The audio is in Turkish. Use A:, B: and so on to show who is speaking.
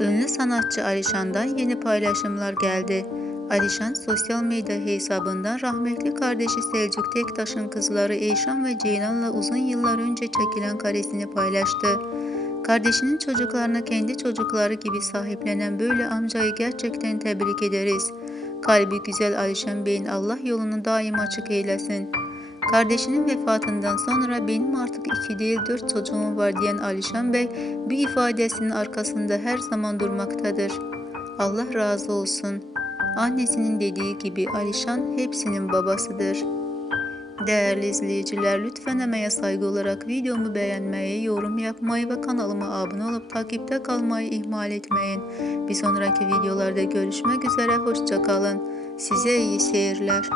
A: Ünlü sanatçı Alişan'dan yeni paylaşımlar geldi. Alişan sosyal medya hesabından rahmetli kardeşi Selçuk Tektaş'ın kızları Eyşan ve Ceylan'la uzun yıllar önce çekilen karesini paylaştı. Kardeşinin çocuklarına kendi çocukları gibi sahiplenen böyle amcayı gerçekten tebrik ederiz. Kalbi güzel Alişan Bey'in Allah yolunu daim açık eylesin. Kardeşinin vefatından sonra benim artık iki değil dört çocuğum var diyen Alişan Bey bu ifadesinin arkasında her zaman durmaktadır. Allah razı olsun. Annesinin dediği gibi Alişan hepsinin babasıdır. Değerli izleyiciler lütfen emeğe saygı olarak videomu beğenmeyi, yorum yapmayı ve kanalıma abone olup takipte kalmayı ihmal etmeyin. Bir sonraki videolarda görüşmek üzere hoşçakalın. Size iyi seyirler.